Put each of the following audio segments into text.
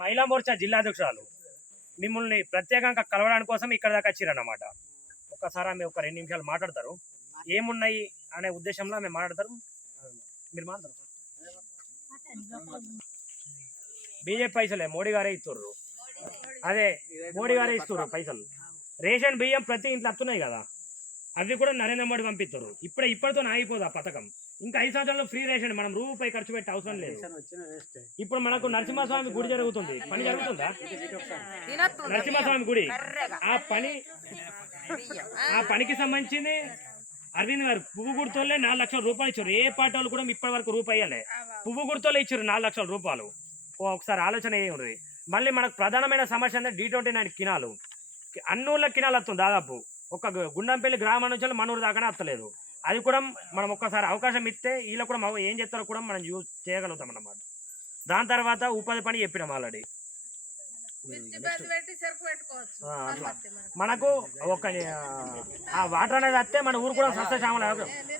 మహిళా మోర్చా జిల్లాధ్యక్షురాలు మిమ్మల్ని ప్రత్యేకంగా కలవడానికి కోసం ఇక్కడ దాకా వచ్చిరన్నమాట ఒక్కసారి ఆమె ఒక రెండు నిమిషాలు మాట్లాడతారు. ఏమున్నాయి అనే ఉద్దేశంలో ఆమె మాట్లాడతారు. మీరు మాట్లాడతారు. బీజేపీ పైసలే మోడీ గారే ఇస్తుర్రు. అదే మోడీ గారే ఇస్తుర్రు పైసలు. రేషన్ బియ్యం ప్రతి ఇంట్లో వస్తున్నాయి కదా. అవి కూడా నరేంద్ర మోడీ పంపిస్తారు ఇప్పుడే ఇప్పటితో ఆగిపోదు ఆ పథకం. ఇంకా ఐదు సంవత్సరాల్లో ఫ్రీ రేషన్ మనం రూపాయి ఖర్చు పెట్టే అవసరం లేదు. ఇప్పుడు మనకు నరసింహస్వామి గుడి జరుగుతుంది. పని జరుగుతుందా? నరసింహస్వామి గుడి. ఆ పని ఆ పనికి సంబంధించింది అరవింద్ గారు పువ్వు గుర్తోళ్ళే నాలుగు లక్షల రూపాయలు ఇచ్చారు. ఏ పార్టీ వాళ్ళు కూడా ఇప్పటి వరకు రూపాయి పువ్వు గుర్తోళ్ళే ఇచ్చారు నాలుగు లక్షల రూపాయలు. ఓ ఒకసారి ఆలోచన ఏ ఉన్నది మళ్ళీ మనకు ప్రధానమైన సమస్య అంటే డి ట్వంటీ నైన్ కినాలు. అన్నూళ్ళ కినాలు వస్తుంది దాదాపు. ఒక గుండంపల్లి గ్రామం నుంచి మనూరు దాకానే వస్తలేదు. అది కూడా మనం ఒక్కసారి అవకాశం ఇస్తే వీళ్ళు కూడా మనం ఏం చేస్తారో కూడా మనం యూజ్ చేయగలుగుతాం అన్నమాట. దాని తర్వాత ఉపాధి పని చెప్పినాం ఆల్రెడీ. మనకు ఒక ఆ, వాటర్ అనేది వస్తే మన ఊరు కూడా సస్యశ్యామల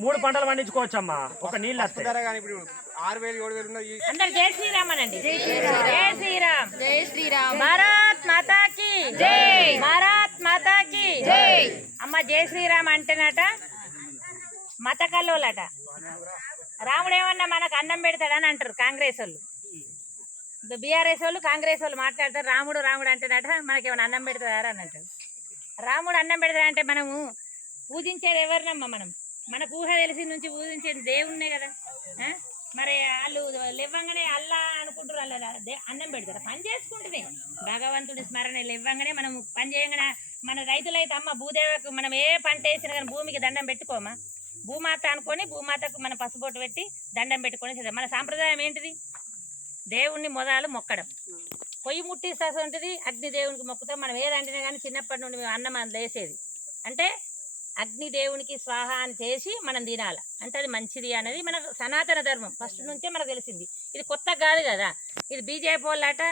మూడు పంటలు పండించుకోవచ్చమ్మా. ఒక నీళ్ళు వస్తే. కానీ ఇప్పుడు ఆరు వేలు ఏడు వేలు ఉన్నది అందరు జై శ్రీరామ్. అనండి జై శ్రీరామ్. జై శ్రీరామ్. భారత్ మాతాకి జై. భారత్ మాతాకి జై. అమ్మ జై శ్రీరామ్ అంటేనట. మత కల్లోలట రాముడు ఏమన్నా మనకు అన్నం పెడతాడని అంటారు కాంగ్రెస్ వాళ్ళు. బీఆర్ఎస్ వాళ్ళు కాంగ్రెస్ వాళ్ళు మాట్లాడతారు రాముడు రాముడు అంటాడట మనకేమన్నా అన్నం పెడతారా అని అంటారు. రాముడు అన్నం పెడతాడంటే మనము పూజించేది ఎవరినమ్మా మనం? మనకు ఊహ తెలిసి నుంచి పూజించేది దేవుణ్ణే కదా. ఆ? మరి వాళ్ళు లేవ్వంగానే అల్లా అనుకుంటారు అలా దే- అన్నం పెడతారు పని చేసుకుంటేనే. భగవంతుడి స్మరణ లేవ్వంగానే మనం పని చేయగానే మన రైతులైతే అమ్మ భూదేవకు మనం ఏ పంట వేసినా కానీ భూమికి దండం పెట్టుకోమా? భూమాత అనుకొని భూమాతకు మన పసుబొట్టు పెట్టి దండం పెట్టుకొని చేద్దాం. మన సాంప్రదాయం ఏంటిది? దేవుణ్ణి మొదలు మొక్కడం. పొయ్యి ముట్టి ఉంటుంది అగ్ని దేవునికి మొక్కుతాం. మనం ఏదంటేనే కానీ చిన్నప్పటి నుండి మేము అన్నం అందులో వేసేది అంటే అగ్ని దేవునికి స్వాహ అని చేసి మనం తినాలి. అంటే అది మంచిది అనేది మన సనాతన ధర్మం. ఫస్ట్ నుంచే మనకు తెలిసింది. ఇది కొత్త కాదు కదా. ఇది బీజేపీ వాళ్ళట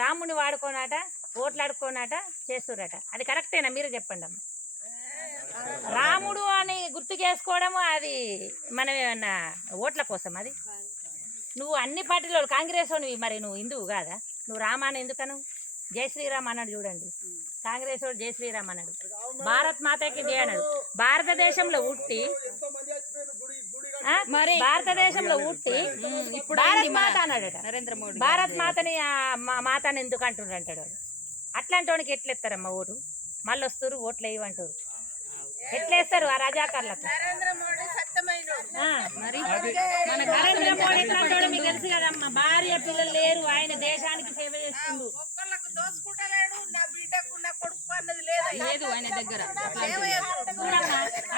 రాముని వాడుకోనాట ఓట్లాడుకోనాట చేస్తురట అది కరెక్టేనా? మీరు చెప్పండి అమ్మ రాముడు అని గుర్తు చేసుకోవడము అది మనం ఏమన్నా ఓట్ల కోసం అది? నువ్వు అన్ని పార్టీలో కాంగ్రెస్ వాడివి మరి నువ్వు హిందువు కాదా? నువ్వు రామాని ఎందుకను? జై శ్రీరామ్ అన్నాడు చూడండి. కాంగ్రెస్ వాడు జై శ్రీరామ్ అన్నాడు. భారత్ మాతకి జై అన్నాడు. భారతదేశంలో ఉట్టి? మరి భారతదేశంలో ఉట్టి ఇప్పుడు భారత్ మాత అన్నాడట. నరేంద్ర మోడీ భారత్ మాతని మాతని ఎందుకు అంటుండ్రు అంటాడు అట్లాంటి వాడికి ఎట్లేస్తారమ్మా ఓటు? మళ్ళీ వస్తారు ఓట్లు వేయమంటారు ఎట్లేస్తారు ఆ రజాకార్లకు మరి నరేంద్ర మోడీ ఎట్లాంటి వాడో మీకు తెలుసు కదమ్మా. భార్య పిల్లలు లేరు ఆయన దేశానికి సేవ చేస్తుండు. ఒక్కళ్ళకు దోసుకుంటలేడు నా బిడ్డకు నా కొడుకు అన్నది లేదా. లేదు ఆయన దగ్గర.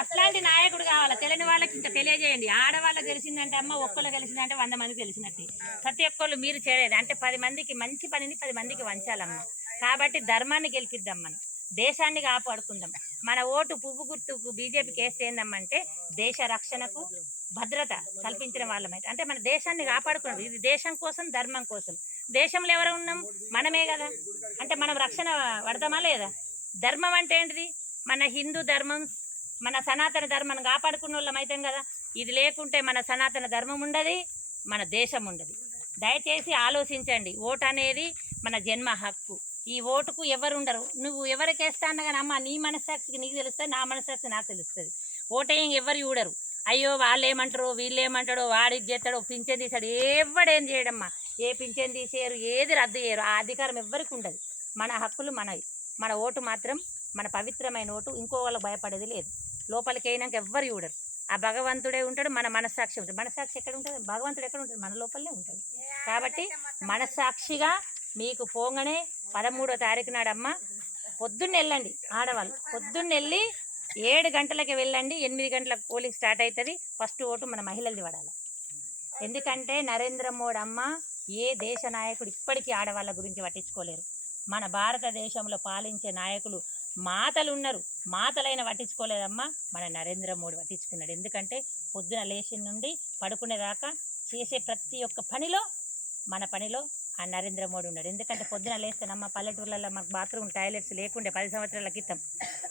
అట్లాంటి నాయకుడు కావాలి? తెలియని వాళ్ళకి ఇంకా తెలియజేయండి. ఆడవాళ్ళకి తెలిసిందంటే అమ్మ ఒక్కళ్ళు తెలిసిందంటే వంద మందికి తెలిసినట్టు. ప్రతి ఒక్కళ్ళు మీరు చేయలేదు. అంటే పది మందికి మంచి పనిని పది మందికి వంచాలమ్మ. కాబట్టి ధర్మాన్ని గెలిపిద్దాం మనం. దేశాన్ని కాపాడుకుందాం. మన ఓటు పువ్వు గుర్తుకు బీజేపీకి వేస్తే ఏందమ్మంటే దేశ రక్షణకు భద్రత కల్పించిన వాళ్ళమైతే. అంటే మన దేశాన్ని కాపాడుకున్నాం. ఇది దేశం కోసం ధర్మం కోసం. దేశంలో ఎవరు ఉన్నాం? మనమే కదా. అంటే మనం రక్షణ పడతామా లేదా? ధర్మం అంటే ఏంటిది? మన హిందూ ధర్మం మన సనాతన ధర్మం కాపాడుకున్న వాళ్ళం అవుతాం కదా. ఇది లేకుంటే మన సనాతన ధర్మం ఉండదు మన దేశం ఉండదు. దయచేసి ఆలోచించండి. ఓటు అనేది మన జన్మ హక్కు. ఈ ఓటుకు ఎవరు ఉండరు నువ్వు ఎవరికి వేస్తా అన్నా కానీ అమ్మ నీ మనస్సాక్షికి నీకు తెలుస్తుంది నా మనస్సాక్షి నాకు తెలుస్తుంది. ఓటేయం ఎవరు చూడరు. అయ్యో వాళ్ళు ఏమంటారు వీళ్ళు ఏమంటాడో వాడు ఇది చేస్తాడో పింఛన్ తీసాడు ఎవడేం చేయడమ్మా. ఏ పింఛన్ తీసేయరు ఏది రద్దు చేయరు. ఆ అధికారం ఎవరికి ఉండదు. మన హక్కులు మనవి. మన ఓటు మాత్రం మన పవిత్రమైన ఓటు. ఇంకో వాళ్ళకి భయపడేది లేదు. లోపలికి అయినాక ఎవ్వరు చూడరు. ఆ భగవంతుడే ఉంటాడు మన మనస్సాక్షి ఉంటుంది మనస్సాక్షి ఎక్కడ ఉంటుంది? భగవంతుడు ఎక్కడ ఉంటుంది మన లోపలనే ఉంటుంది కాబట్టి మనస్సాక్షిగా మీకు పోగానే పదమూడో తారీఖు నాడమ్మ. పొద్దున్న వెళ్ళండి ఆడవాళ్ళు. పొద్దున్న వెళ్ళి ఏడు గంటలకి వెళ్ళండి. ఎనిమిది గంటలకు పోలింగ్ స్టార్ట్ అవుతుంది ఫస్ట్ ఓటు మన మహిళలది పడాలి. ఎందుకంటే నరేంద్ర మోడీ అమ్మ ఏ దేశ నాయకుడు ఇప్పటికీ ఆడవాళ్ళ గురించి పట్టించుకోలేరు. మన భారతదేశంలో పాలించే నాయకులు మాతలు ఉన్నారు మాతలైన పట్టించుకోలేదమ్మా. మన నరేంద్ర మోడీ పట్టించుకున్నాడు. ఎందుకంటే పొద్దున లేచి నుండి పడుకునేదాకా చేసే ప్రతి ఒక్క పనిలో మన పనిలో ఆ నరేంద్ర మోడీ ఉన్నాడు. ఎందుకంటే పొద్దున లేస్తేనమ్మ పల్లెటూర్లలో మాకు బాత్రూమ్ టాయిలెట్స్ లేకుండే పది సంవత్సరాల క్రితం.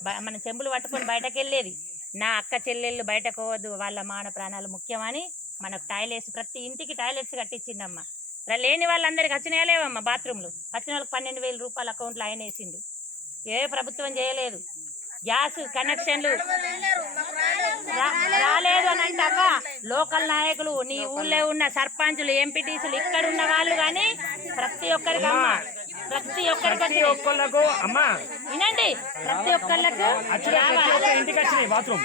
బ- మనం చెంబులు పట్టుకొని బయటకు వెళ్ళేది నా అక్క చెల్లెళ్ళు బయటకు పోవద్దు వాళ్ళ మాన ప్రాణాలు ముఖ్యమని మనకు టాయిలెట్స్ ప్రతి ఇంటికి టాయిలెట్స్ కట్టించిండమ్మ. లేని వాళ్ళందరికీ వచ్చినాయా లేవమ్మా బాత్రూమ్లు? వచ్చిన వాళ్ళకి పన్నెండు వేల రూపాయల అకౌంట్లో ఆయన వేసిండు. ఏ ప్రభుత్వం చేయలేదు. గ్యాస్ కనెక్షన్లు. రాలేదు అని అంటే అవ్వ లోకల్ నాయకులు నీ ఊళ్ళో ఉన్న సర్పంచులు ఎంపీటీసీలు ఇక్కడ ఉన్న వాళ్ళు కానీ ప్రతి ఒక్కరికి అమ్మ ప్రతి ఒక్కరికి. ఒక్కళ్ళకు అమ్మా. వినండి ప్రతి ఒక్కళ్ళకు ఇంటికి వచ్చినాయి బాత్రూమ్.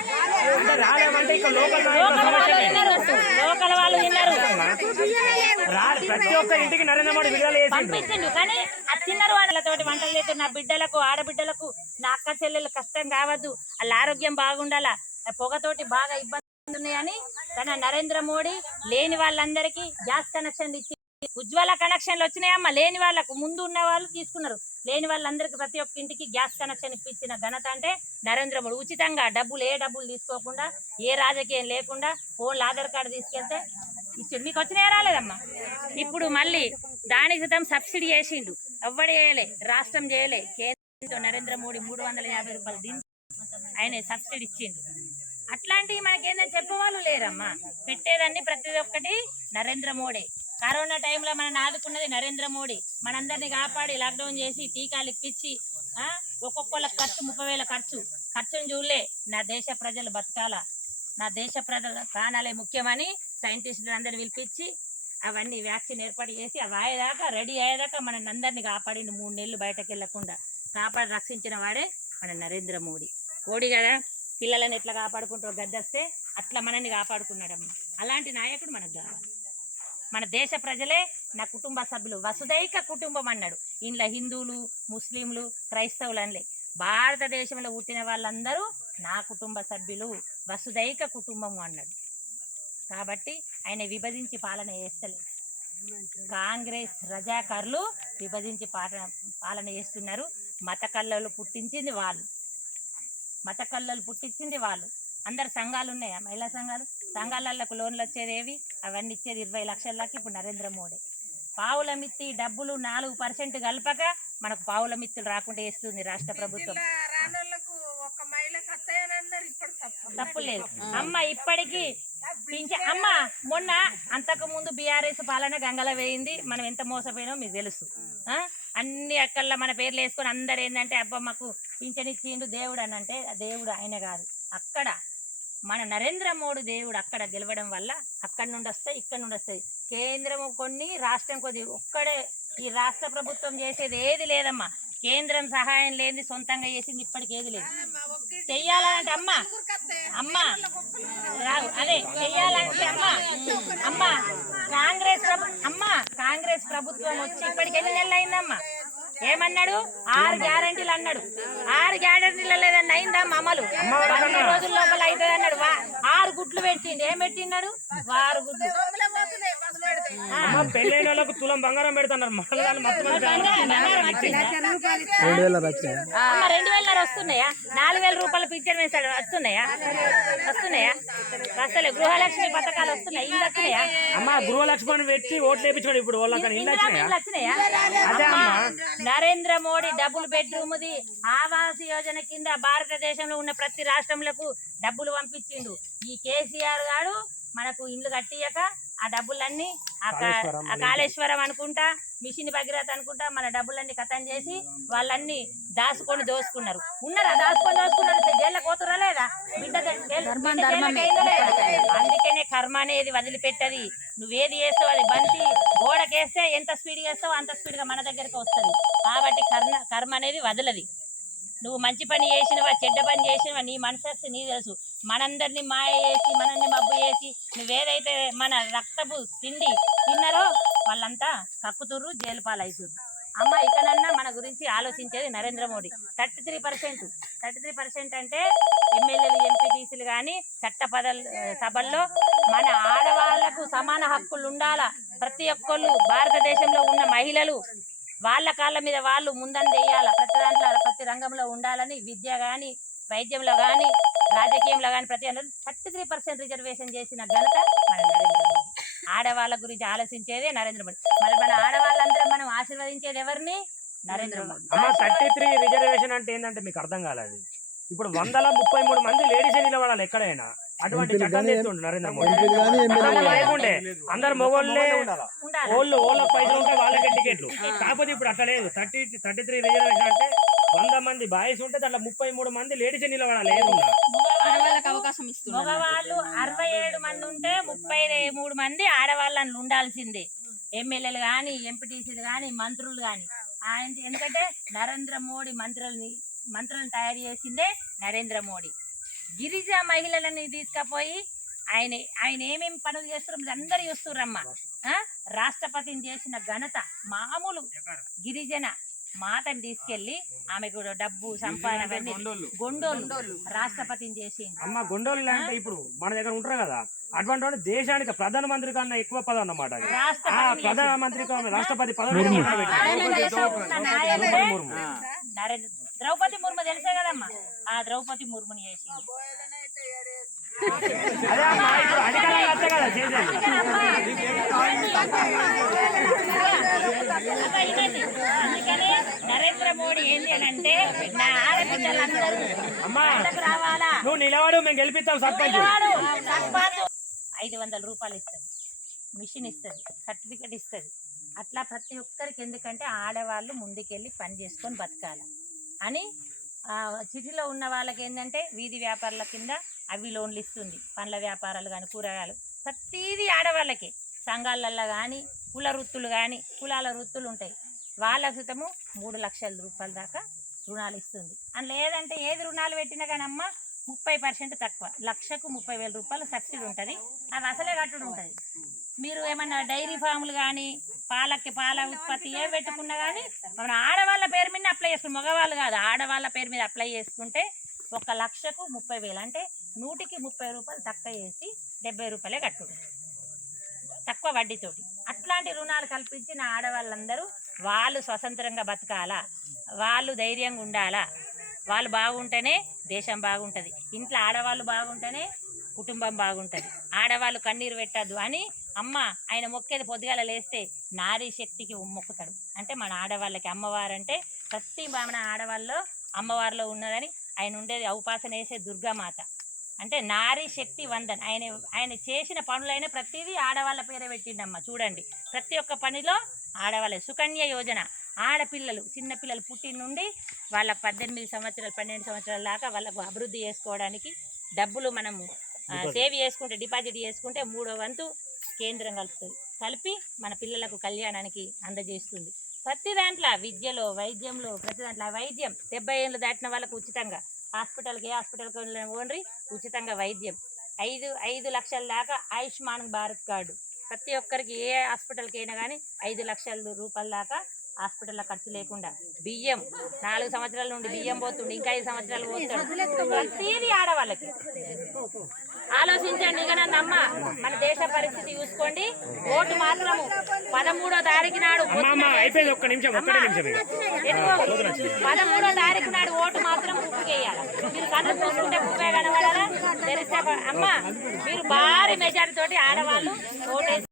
అంటే రాలేమంటే ఇక్కడ లోకల్ లోకల్ వాళ్ళు విన్నారు ప్రతి ఒక్క ఇంటికి నరేంద్ర మోడీ విడుదల పంపించిండు కానీ చిన్నారు వాళ్ళతోటి వంటలు చేస్తే నా బిడ్డలకు ఆడబిడ్డలకు నా అక్క చెల్లెలు కష్టం కావద్దు. వాళ్ళ ఆరోగ్యం బాగుండాలా? పొగతోటి బాగా ఇబ్బంది ఉన్నాయని తన నరేంద్ర మోడీ లేని వాళ్ళందరికీ గ్యాస్ కనెక్షన్ ఇచ్చి ఉజ్వల కనెక్షన్లు వచ్చినాయమ్మా. లేని వాళ్ళకు ముందు ఉన్న వాళ్ళు తీసుకున్నారు. లేని వాళ్ళందరికీ ప్రతి ఒక్క ఇంటికి గ్యాస్ కనెక్షన్ ఇప్పించిన ఘనత అంటే నరేంద్ర మోడీ. ఉచితంగా డబ్బులు ఏ డబ్బులు తీసుకోకుండా ఏ రాజకీయం లేకుండా ఫోన్లు ఆధార్ కార్డు తీసుకెళ్తే ఇచ్చిండు. మీకు వచ్చినాయా రాలేదమ్మా? ఇప్పుడు మళ్ళీ దానికి క్రితం సబ్సిడీ చేసిండు. ఎవ్వడు చేయలే రాష్ట్రం చేయలే. కేంద్రంతో నరేంద్ర మోడీ మూడు వందల యాభై రూపాయలు దీని ఆయన సబ్సిడీ ఇచ్చిండు. అట్లాంటివి మనకేందని చెప్పేవాళ్ళు లేరమ్మా. పెట్టేదాన్ని ప్రతి ఒక్కటి నరేంద్ర మోడీ. కరోనా టైంలో మనం ఆదుకున్నది నరేంద్ర మోడీ. మనందరినీ కాపాడి లాక్డౌన్ చేసి టీకాలు ఇప్పించి ఆ, ఒక్కొక్కళ్ళ ఖర్చు ముప్పై వేల ఖర్చు. ఖర్చును చూడలే. నా దేశ ప్రజలు బతకాల. నా దేశ ప్రజల ప్రాణాలే ముఖ్యమని సైంటిస్టులు అందరిని పిలిపించి అవన్నీ వ్యాక్సిన్ ఏర్పాటు చేసి అవి అయ్యేదాకా రెడీ అయ్యేదాకా మన అందరినీ కాపాడింది మూడు నెలలు బయటకు వెళ్ళకుండా కాపాడి రక్షించిన వాడే మన నరేంద్ర మోడీ. కోడి కదా పిల్లలను ఎట్లా కాపాడుకుంటారో గద్దస్తే అట్లా మనల్ని కాపాడుకున్నాడమ్మ. అలాంటి నాయకుడు మనకు కావాలి. మన దేశ ప్రజలే నా కుటుంబ సభ్యులు వసుదైక కుటుంబం అన్నాడు. ఇంట్లో హిందువులు ముస్లింలు క్రైస్తవులు అనలే భారతదేశంలో పుట్టిన వాళ్ళందరూ నా కుటుంబ సభ్యులు వసుదైక కుటుంబము అన్నాడు. కాబట్టి ఆయన విభజించి పాలన చేస్తలేదు కాంగ్రెస్ రజాకారులు విభజించి పాలన పాలన చేస్తున్నారు. మత కళ్ళలు పుట్టించింది వాళ్ళు. మత కళ్ళలు పుట్టించింది వాళ్ళు. అందరు సంఘాలు ఉన్నాయా? మహిళా సంఘాలు? సంఘాలకు లోన్లు వచ్చేది ఏవి? అవన్నీ ఇచ్చేది ఇరవై లక్షలకి ఇప్పుడు నరేంద్ర మోడీ. పావుల మిత్తి డబ్బులు నాలుగు పర్సెంట్ కలపక మనకు పావుల మిత్తులు రాకుండా వేస్తుంది రాష్ట్ర ప్రభుత్వం. మహిళకు ఇప్పుడు తప్పు. లేదు అమ్మ ఇప్పటికీ పింఛ అమ్మ మొన్న అంతకు ముందు బీఆర్ఎస్ పాలన గంగల వేయింది. మనం ఎంత మోసపోయినో మీకు తెలుసు? అన్ని అక్కల్లో మన పేర్లు వేసుకొని అందరు ఏంటంటే అబ్బా మాకు పింఛన్ ఇచ్చిండు దేవుడు అని అంటే దేవుడు ఆయన కాదు. అక్కడ మన నరేంద్ర మోడీ దేవుడు అక్కడ గెలవడం వల్ల అక్కడి నుండి వస్తాయి ఇక్కడ నుండి వస్తాయి కేంద్రం కొన్ని రాష్ట్రం కొద్ది ఒక్కడే. ఈ రాష్ట్ర ప్రభుత్వం చేసేది ఏది లేదమ్మా. కేంద్రం సహాయం లేని సొంతంగా చేసింది ఇప్పటికి ఏది లేదు. చెయ్యాలంటే అమ్మ. అమ్మ. అదే చెయ్యాలంటే అమ్మ. అమ్మ కాంగ్రెస్ ప్రభు- అమ్మ కాంగ్రెస్ ప్రభుత్వం వచ్చి ఇప్పటికి ఎన్ని నెలలు అయిందమ్మా? ఏమన్నాడు? ఆరు గ్యారంటీలు అన్నాడు. ఆరు గ్యారంటీలు లేదన్న అయిందమ్మా అమలు? వంద రోజుల లోపల అవుతుంది అన్నాడు ఆరు గుడ్లు పెట్టిండు. ఏం పెట్టినాడు ఆరు గుడ్లు పెళ్ళైన వాళ్ళకు తులం బంగారం పెడుతున్నారు? రెండు వేల వచ్చినాయి అమ్మ రెండు వేల వస్తున్నాయా? నాలుగు వేల రూపాయల పింఛన్ వేస్తాడు వస్తున్నాయా? వస్తున్నాయా? వస్తలే గృహలక్ష్మి పథకాలు వస్తున్నాయి? ఇల్లు వస్తున్నాయా? అమ్మ గృహలక్ష్మణ్ పెట్టి ఓట్లు వేయించుకోండి ఇప్పుడు వాళ్ళకి ఇల్లు వచ్చినాయా? వచ్చినాయా. నరేంద్ర మోడీ డబుల్ బెడ్రూమ్ ది ఆవాస్ యోజన కింద భారతదేశంలో ఉన్న ప్రతి రాష్ట్రంలకు డబ్బులు పంపించిండు. ఈ కేసీఆర్ గారు మనకు ఇల్లు కట్టియక ఆ డబ్బులన్నీ ఆ కాళేశ్వరం అనుకుంటా మిషన్ భగీరథ అనుకుంటా మన డబ్బులన్నీ కథం చేసి వాళ్ళన్నీ దాచుకొని దోసుకున్నారు. ఉన్నారా? దాచుకొని దోసుకున్నారు. జైల్లో పోతురా లేదా? అందుకనే కర్మ అనేది వదిలిపెట్టది. నువ్వేది చేస్తావు అది బంతి గోడకేస్తే ఎంత స్పీడ్ చేస్తావు అంత స్పీడ్గా మన దగ్గరకు వస్తుంది. కాబట్టి కర్మ కర్మ అనేది వదలది. నువ్వు మంచి పని చేసినవా చెడ్డ పని చేసినవా నీ మనసస్సు నీ తెలుసు. మనందరినీ మాయ చేసి మనల్ని మబ్బు చేసి నువ్వేదైతే మన రక్తపు తిండి తిన్నారో వాళ్ళంతా కక్కుతుర్రు జైలు పాలవుతుర్రు అమ్మ ఇకనన్నా మన గురించి ఆలోచించేది Narendra Modi. Thirty three percent. Thirty three percent అంటే ఎమ్మెల్యేలు ఎంపీటీసీలు కానీ చట్ట పదల్ సభల్లో మన ఆడవాళ్ళకు సమాన హక్కులు ఉండాలా? ప్రతి ఒక్కళ్ళు భారతదేశంలో ఉన్న మహిళలు వాళ్ళ కాళ్ళ మీద వాళ్ళు ముందంజ ప్రతి దాంట్లో ప్రతి రంగంలో ఉండాలని విద్య కానీ వైద్యంలో కానీ రాజకీయంలో కానీ ప్రతి థర్టీ త్రీ పర్సెంట్ రిజర్వేషన్ చేసిన ఘనత మన నరేంద్ర మోడీ. ఆడవాళ్ళ గురించి ఆలోచించేదే నరేంద్ర మోడీ. మరి మన ఆడవాళ్ళందరం మనం ఆశీర్వదించేది ఎవరిని? Narendra Modi. Thirty three reservation అంటే ఏంటంటే మీకు అర్థం కాలేదు. ఇప్పుడు వందల ముప్పై మూడు మంది లేడీస్ నిలబడాలి ఎక్కడైనా అటువంటి చట్టం తెస్తుండు నరేంద్ర మోడీ. అందరు మొగోళ్ళే ఉండాలి. ఓళ్ళు ఓళ్ళకి పైసలు ఉంటాయి వాళ్ళకి టికెట్లు. కాకపోతే ఇప్పుడు అట్లా లేదు. థర్టీ థర్టీ త్రీ రిజర్వేషన్ అంటే వంద మంది బాయ్స్ ఉంటే దాంట్లో ముప్పై మూడు మంది లేడీస్ నిలబడాలి. అవకాశం ఇస్తున్నారు. మగవాళ్ళు అరవై ఏడు మంది ఉంటే ముప్పై మూడు మంది ఆడవాళ్ళని ఉండాల్సిందే. ఎమ్మెల్యేలు కానీ ఎంపీటీసీలు కానీ మంత్రులు కానీ ఆయన ఎందుకంటే నరేంద్ర మోడీ మంత్రులని మంత్రులను తయారు చేసిందే నరేంద్ర మోడీ. గిరిజ మహిళలని తీసుకుపోయి ఆయన ఆయన ఏమేమి పనులు చేస్తున్నారు మీరు అందరు చూస్తుర్రమ్మా. ఆ? రాష్ట్రపతిని చేసిన ఘనత మామూలు గిరిజన మాతని తీసుకెళ్ళి ఆమెకు డబ్బు సంపాదన అవన్నీ గొండోళ్ళు. రాష్ట్రపతిని చేసింది అమ్మ గొండోళ్ళు అంటే ఇప్పుడు మన దగ్గర ఉంటారు కదా అటువంటి దేశానికి ప్రధానమంత్రి కన్నా ఎక్కువ పదవి అన్నమాట అది. ఆ రాష్ట్రపతి ప్రధానమంత్రి కన్నా రాష్ట్రపతి పదవి. నరేంద్ర ద్రౌపది ముర్ము తెలుసే కదమ్మా? ఆ ద్రౌపది ముర్ముని చేసింది. ఇదేంటి? అందుకనే నరేంద్ర మోడీ ఏంటి అని అంటే నా ఆడపిల్లలందరూ రావాలా? నువ్వు నిలబడు మేము గెలిపిస్తాం సర్పంచ్. ఐదు వందల రూపాయలు ఇస్తుంది. మిషన్ ఇస్తుంది సర్టిఫికెట్ ఇస్తుంది. అట్లా ప్రతి ఒక్కరికి ఎందుకంటే ఆడవాళ్ళు ముందుకెళ్ళి పని చేసుకొని బతకాలి. అని సిటీలో ఉన్న వాళ్ళకి ఏంటంటే వీధి వ్యాపారుల కింద అవి లోన్లు ఇస్తుంది. పండ్ల వ్యాపారాలు కానీ కూరగాయలు. ప్రతిదీ ఆడవాళ్ళకి. సంఘాలల్లో కానీ కుల వృత్తులు కానీ కులాల వృత్తులు ఉంటాయి. వాళ్ళ సుతము మూడు లక్షల రూపాయల దాకా రుణాలు ఇస్తుంది. అని లేదంటే ఏది రుణాలు పెట్టినా కానీ అమ్మ ముప్పై పర్సెంట్ తక్కువ. లక్షకు ముప్పై వేల రూపాయలు సబ్సిడీ ఉంటుంది. అది అసలే కట్టుడు ఉంటుంది. మీరు ఏమన్నా డైరీ ఫామ్లు కానీ పాలకి పాల ఉత్పత్తి ఏ పెట్టుకున్నా కానీ మన ఆడవాళ్ళ పేరు మీద అప్లై చేసుకుని మగవాళ్ళు కాదు ఆడవాళ్ళ పేరు మీద అప్లై చేసుకుంటే ఒక లక్షకు ముప్పై వేలు. అంటే నూటికి ముప్పై రూపాయలు తక్కువ చేసి డెబ్బై రూపాయలే కట్టుడు. తక్కువ వడ్డీతోటి. అట్లాంటి రుణాలు కల్పించిన ఆడవాళ్ళందరూ వాళ్ళు స్వతంత్రంగా బతకాలా వాళ్ళు ధైర్యంగా ఉండాలా. వాళ్ళు బాగుంటేనే దేశం బాగుంటుంది. ఇంట్లో ఆడవాళ్ళు బాగుంటేనే కుటుంబం బాగుంటుంది. ఆడవాళ్ళు కన్నీరు పెట్టద్దు అని అమ్మ ఆయన మొక్కేది పొద్దుగాల లేస్తే నారీ శక్తికి మొక్కుతాడు. అంటే మన ఆడవాళ్ళకి అమ్మవారు అంటే ప్రతి మన ఆడవాళ్ళలో అమ్మవారిలో ఉన్నదని ఆయన ఉండేది ఉపాసన వేసే దుర్గామాత. అంటే నారీ శక్తి వందన్. ఆయన ఆయన చేసిన పనులైన ప్రతిదీ ఆడవాళ్ళ పేరే పెట్టిండమ్మ. చూడండి ప్రతి ఒక్క పనిలో ఆడవాళ్ళ. సుకన్య యోజన. ఆడపిల్లలు చిన్నపిల్లలు పుట్టిన నుండి వాళ్ళకి పద్దెనిమిది సంవత్సరాలు పన్నెండు సంవత్సరాల దాకా వాళ్ళకు అభివృద్ధి చేసుకోవడానికి డబ్బులు మనము సేవ్ చేసుకుంటే డిపాజిట్ చేసుకుంటే మూడో వంతు కేంద్రం కలుపుతుంది. కలిపి మన పిల్లలకు కళ్యాణానికి అందజేస్తుంది. ప్రతి దాంట్లో విద్యలో వైద్యంలో ప్రతి దాంట్లో వైద్యం డెబ్బై ఏళ్ళు దాటిన వాళ్ళకు ఉచితంగా. హాస్పిటల్కి ఏ హాస్పిటల్కి ఓన్రి ఉచితంగా వైద్యం. ఐదు ఐదు లక్షల దాకా ఆయుష్మాన్ భారత్ కార్డు. ప్రతి ఒక్కరికి ఏ హాస్పిటల్కి అయినా కానీ ఐదు లక్షల రూపాయల దాకా హాస్పిటల్లో ఖర్చు లేకుండా. బియ్యం నాలుగు సంవత్సరాల నుండి బియ్యం పోతుండే ఇంకా ఐదు సంవత్సరాలు పోతాడు. ప్రతిదీ ఆడవాళ్ళకి. ఆలోచించండి ఇక నమ్మ మన దేశ పరిస్థితి చూసుకోండి. ఓటు మాత్రము పదమూడో తారీఖు నాడు పదమూడో తారీఖు నాడు ఓటు మాత్రం చేయాలి మీరు కళ్ళు చూసుకుంటే బుక్కే కనబడాలా? తెలిస్తే అమ్మ మీరు భారీ మెజారిటీ తోటి ఆడవాళ్ళు ఓటేసి